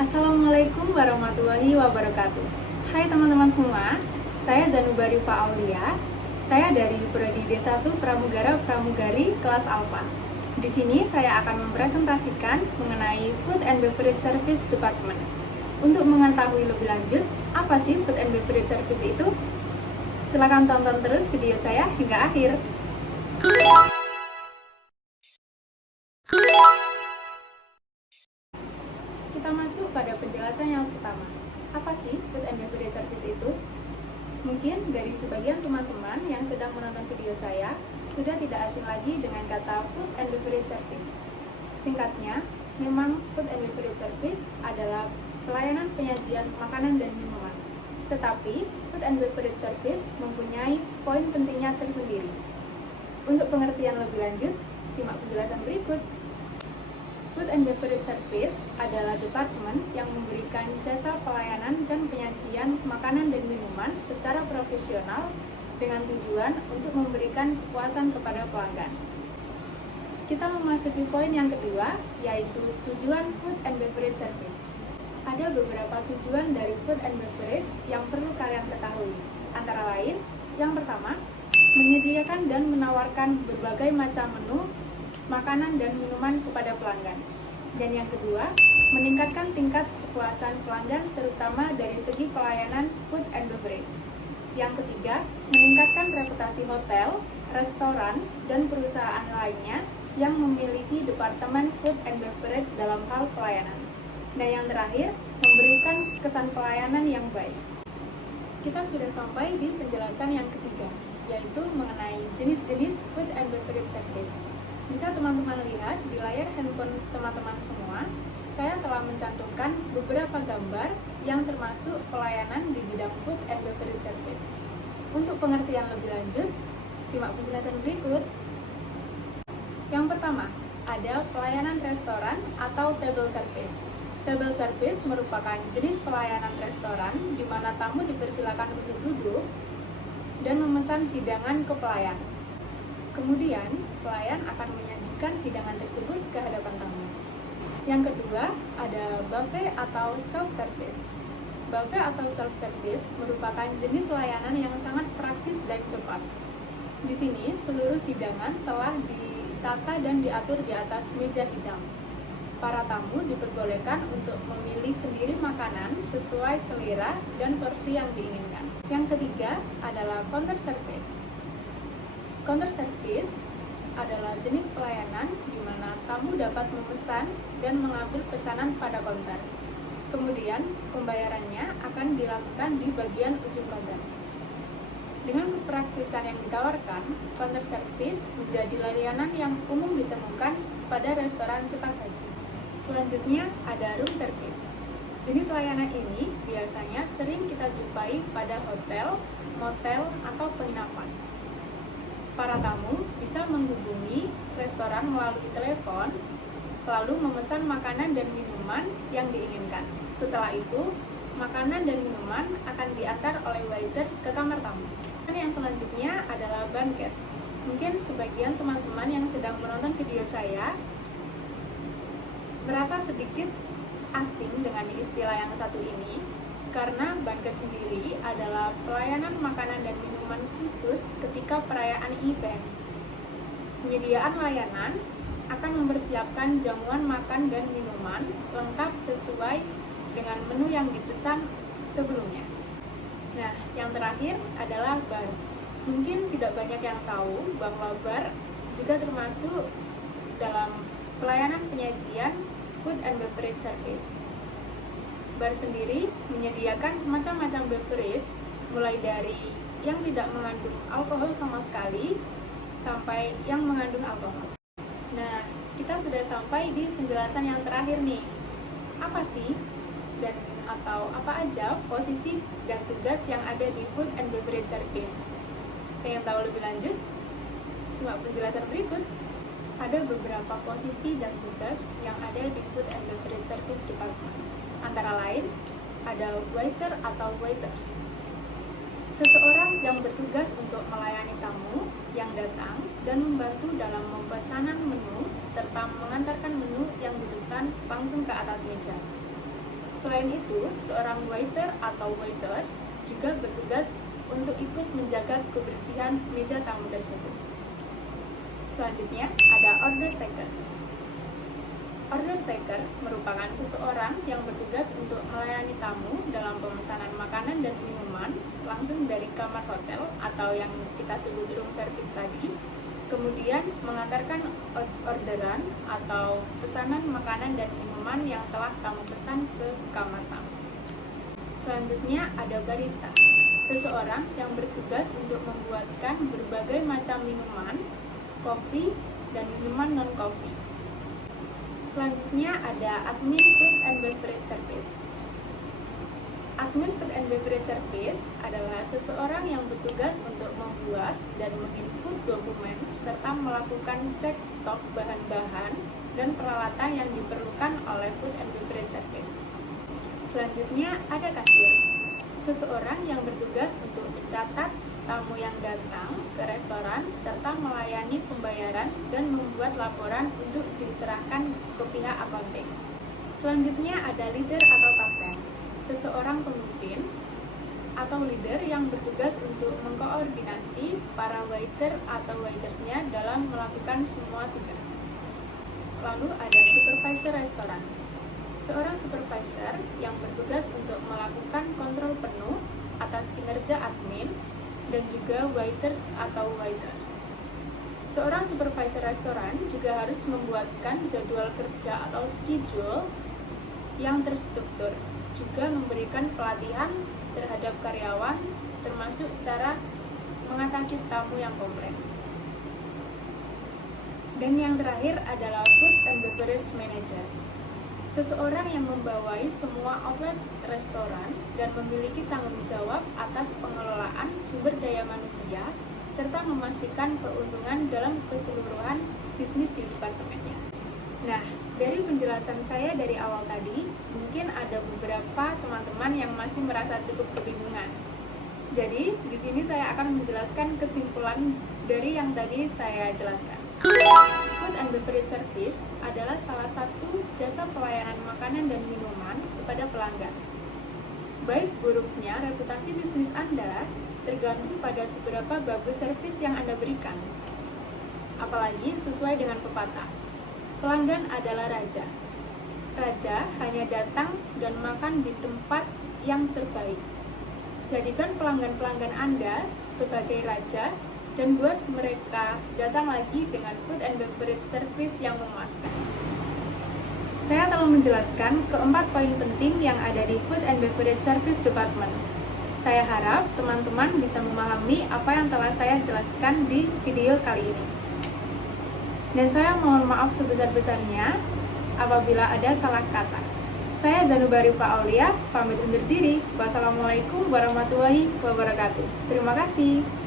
Assalamualaikum warahmatullahi wabarakatuh. Hai teman-teman semua, saya Zanubari Aulia. Saya dari Prodi D1 Pramugara Pramugari kelas Alfa. Di sini saya akan mempresentasikan mengenai Food and Beverage Service Department. Untuk mengetahui lebih lanjut, apa sih Food and Beverage Service itu? Silakan tonton terus video saya hingga akhir. Kita masuk pada penjelasan yang pertama. Apa sih Food and Beverage Service itu? Mungkin dari sebagian teman-teman yang sedang menonton video saya sudah tidak asing lagi dengan kata Food and Beverage Service. Singkatnya, memang Food and Beverage Service adalah pelayanan penyajian makanan dan minuman. Tetapi, Food and Beverage Service mempunyai poin pentingnya tersendiri. Untuk pengertian lebih lanjut, simak penjelasan berikut. Food and Beverage Service adalah departemen yang memberikan jasa pelayanan dan penyajian makanan dan minuman secara profesional dengan tujuan untuk memberikan kepuasan kepada pelanggan. Kita memasuki poin yang kedua, yaitu tujuan Food and Beverage Service. Ada beberapa tujuan dari Food and Beverage yang perlu kalian ketahui. Antara lain, yang pertama, menyediakan dan menawarkan berbagai macam menu makanan dan minuman kepada pelanggan. Dan yang kedua, meningkatkan tingkat kepuasan pelanggan terutama dari segi pelayanan food and beverage. Yang ketiga, meningkatkan reputasi hotel, restoran, dan perusahaan lainnya yang memiliki departemen food and beverage dalam hal pelayanan. Dan yang terakhir, memberikan kesan pelayanan yang baik. Kita sudah sampai di penjelasan yang ketiga, yaitu mengenai jenis-jenis food and beverage service. Bisa teman-teman lihat di layar handphone teman-teman semua, saya telah mencantumkan beberapa gambar yang termasuk pelayanan di bidang food and beverage service. Untuk pengertian lebih lanjut, simak penjelasan berikut. Yang pertama, ada pelayanan restoran atau table service. Table service merupakan jenis pelayanan restoran di mana tamu dipersilakan untuk duduk dan memesan hidangan ke pelayan. Kemudian, pelayan akan menyajikan hidangan tersebut ke hadapan tamu. Yang kedua, ada buffet atau self-service. Buffet atau self-service merupakan jenis layanan yang sangat praktis dan cepat. Di sini, seluruh hidangan telah ditata dan diatur di atas meja hidang. Para tamu diperbolehkan untuk memilih sendiri makanan sesuai selera dan porsi yang diinginkan. Yang ketiga adalah counter service. Counter service adalah jenis pelayanan di mana tamu dapat memesan dan mengambil pesanan pada counter. Kemudian, pembayarannya akan dilakukan di bagian ujung counter. Dengan kepraktisan yang ditawarkan, counter service menjadi layanan yang umum ditemukan pada restoran cepat saji. Selanjutnya, ada room service. Jenis layanan ini biasanya sering kita jumpai pada hotel, motel, atau penginapan. Para tamu bisa menghubungi restoran melalui telepon, lalu memesan makanan dan minuman yang diinginkan. Setelah itu, makanan dan minuman akan diantar oleh waiters ke kamar tamu. Dan yang selanjutnya adalah banquet. Mungkin sebagian teman-teman yang sedang menonton video saya merasa sedikit asing dengan istilah yang satu ini, karena banquet sendiri adalah pelayanan makanan dan minuman khusus ketika perayaan event. Penyediaan layanan akan mempersiapkan jamuan makan dan minuman lengkap sesuai dengan menu yang dipesan sebelumnya. Nah, yang terakhir adalah bar. Mungkin tidak banyak yang tahu bahwa bar juga termasuk dalam pelayanan penyajian food and beverage service. Bar sendiri menyediakan macam-macam beverage, mulai dari yang tidak mengandung alkohol sama sekali, sampai yang mengandung alkohol. Nah, kita sudah sampai di penjelasan yang terakhir nih. Apa sih dan atau apa aja posisi dan tugas yang ada di food and beverage service? Pengen tahu lebih lanjut? Simak penjelasan berikut. Ada beberapa posisi dan tugas yang ada di Food and Beverage Service Department. Antara lain, ada waiter atau waiters. Seseorang yang bertugas untuk melayani tamu yang datang dan membantu dalam memesanan menu serta mengantarkan menu yang dipesan langsung ke atas meja. Selain itu, seorang waiter atau waiters juga bertugas untuk ikut menjaga kebersihan meja tamu tersebut. Selanjutnya, ada order taker. Order taker merupakan seseorang yang bertugas untuk melayani tamu dalam pemesanan makanan dan minuman langsung dari kamar hotel atau yang kita sebut room service tadi, kemudian mengantarkan orderan atau pesanan makanan dan minuman yang telah tamu pesan ke kamar tamu. Selanjutnya ada barista, seseorang yang bertugas untuk membuatkan berbagai macam minuman, kopi, dan minuman non-kopi. Selanjutnya ada admin food and beverage service. Admin food and beverage service adalah seseorang yang bertugas untuk membuat dan menginput dokumen serta melakukan cek stok bahan-bahan dan peralatan yang diperlukan oleh food and beverage service. Selanjutnya ada kasir, seseorang yang bertugas untuk mencatat tamu yang datang ke restoran serta melayani pembayaran dan membuat laporan untuk diserahkan ke pihak accounting. Selanjutnya ada leader atau kapten, seseorang pemimpin atau leader yang bertugas untuk mengkoordinasi para waiter atau waitersnya dalam melakukan semua tugas. Lalu ada supervisor restoran, seorang supervisor yang bertugas untuk melakukan kontrol penuh atas kinerja admin dan juga waiters atau waiters. Seorang supervisor restoran juga harus membuatkan jadwal kerja atau schedule yang terstruktur, juga memberikan pelatihan terhadap karyawan termasuk cara mengatasi tamu yang komplain. Dan yang terakhir adalah food and beverage manager, seseorang yang membawai semua outlet restoran dan memiliki tanggung jawab atas pengelolaan sumber daya manusia serta memastikan keuntungan dalam keseluruhan bisnis di departemennya. Nah, dari penjelasan saya dari awal tadi, mungkin ada beberapa teman-teman yang masih merasa cukup kebingungan. Jadi, di sini saya akan menjelaskan kesimpulan dari yang tadi saya jelaskan. Food and beverage service adalah salah satu jasa pelayanan makanan dan minuman kepada pelanggan. Baik buruknya reputasi bisnis Anda tergantung pada seberapa bagus servis yang Anda berikan. Apalagi sesuai dengan pepatah, pelanggan adalah raja. Raja hanya datang dan makan di tempat yang terbaik. Jadikan pelanggan-pelanggan Anda sebagai raja dan buat mereka datang lagi dengan food and beverage service yang memuaskan. Saya telah menjelaskan keempat poin penting yang ada di Food and Beverage Service Department. Saya harap teman-teman bisa memahami apa yang telah saya jelaskan di video kali ini. Dan saya mohon maaf sebesar-besarnya apabila ada salah kata. Saya Zanubarifa Aulia, pamit undur diri. Wassalamualaikum warahmatullahi wabarakatuh. Terima kasih.